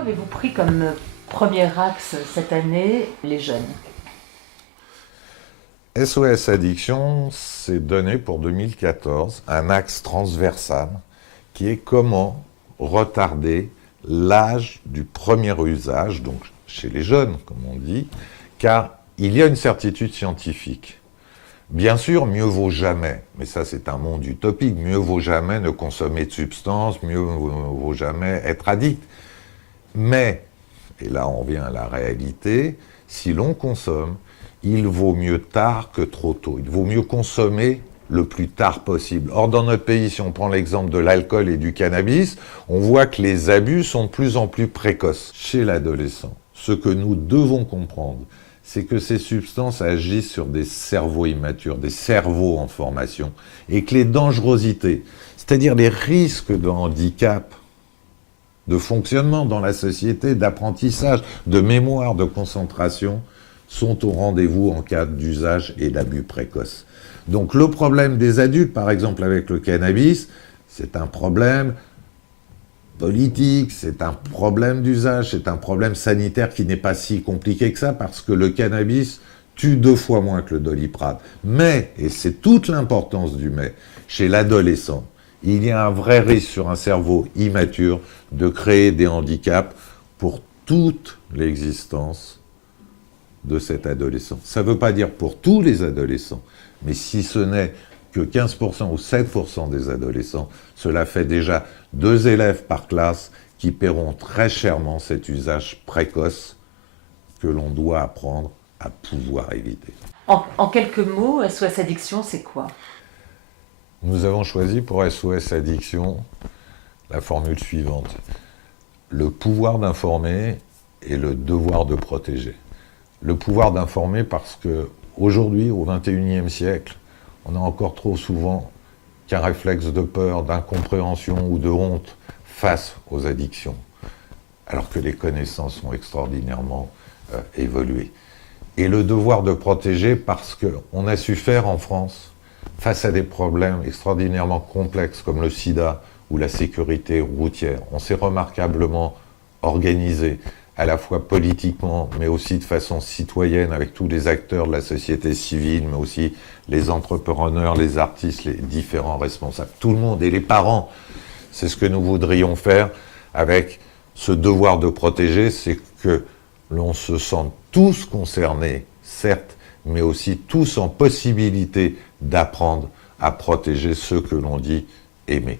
Pourquoi avez-vous pris comme premier axe cette année les jeunes? SOS Addiction s'est donné pour 2014 un axe transversal qui est comment retarder l'âge du premier usage, donc chez les jeunes, comme on dit, car il y a une certitude scientifique. Bien sûr, mieux vaut jamais, mais ça c'est un monde utopique, mieux vaut jamais ne consommer de substances, mieux vaut jamais être addict. Mais, et là on vient à la réalité, si l'on consomme, il vaut mieux tard que trop tôt. Il vaut mieux consommer le plus tard possible. Or, dans notre pays, si on prend l'exemple de l'alcool et du cannabis, on voit que les abus sont de plus en plus précoces chez l'adolescent. Ce que nous devons comprendre, c'est que ces substances agissent sur des cerveaux immatures, des cerveaux en formation, et que les dangerosités, c'est-à-dire les risques de handicap, de fonctionnement dans la société, d'apprentissage, de mémoire, de concentration, sont au rendez-vous en cas d'usage et d'abus précoces. Donc le problème des adultes, par exemple avec le cannabis, c'est un problème politique, c'est un problème d'usage, c'est un problème sanitaire qui n'est pas si compliqué que ça, parce que le cannabis tue 2 fois moins que le Doliprane. Mais, et c'est toute l'importance du mais, chez l'adolescent, il y a un vrai risque sur un cerveau immature de créer des handicaps pour toute l'existence de cet adolescent. Ça ne veut pas dire pour tous les adolescents, mais si ce n'est que 15% ou 7% des adolescents, cela fait déjà 2 élèves par classe qui paieront très chèrement cet usage précoce que l'on doit apprendre à pouvoir éviter. En quelques mots, SOS Addiction, c'est quoi? Nous avons choisi pour SOS Addiction la formule suivante: le pouvoir d'informer et le devoir de protéger. Le pouvoir d'informer parce que aujourd'hui, au XXIe siècle, on a encore trop souvent qu'un réflexe de peur, d'incompréhension ou de honte face aux addictions, alors que les connaissances ont extraordinairement évolué. Et le devoir de protéger parce qu'on a su faire en France, face à des problèmes extraordinairement complexes comme le sida ou la sécurité routière, on s'est remarquablement organisé, à la fois politiquement, mais aussi de façon citoyenne, avec tous les acteurs de la société civile, mais aussi les entrepreneurs, les artistes, les différents responsables, tout le monde, et les parents. C'est ce que nous voudrions faire avec ce devoir de protéger, c'est que l'on se sente tous concernés, certes, mais aussi tous en possibilité d'apprendre à protéger ceux que l'on dit aimer.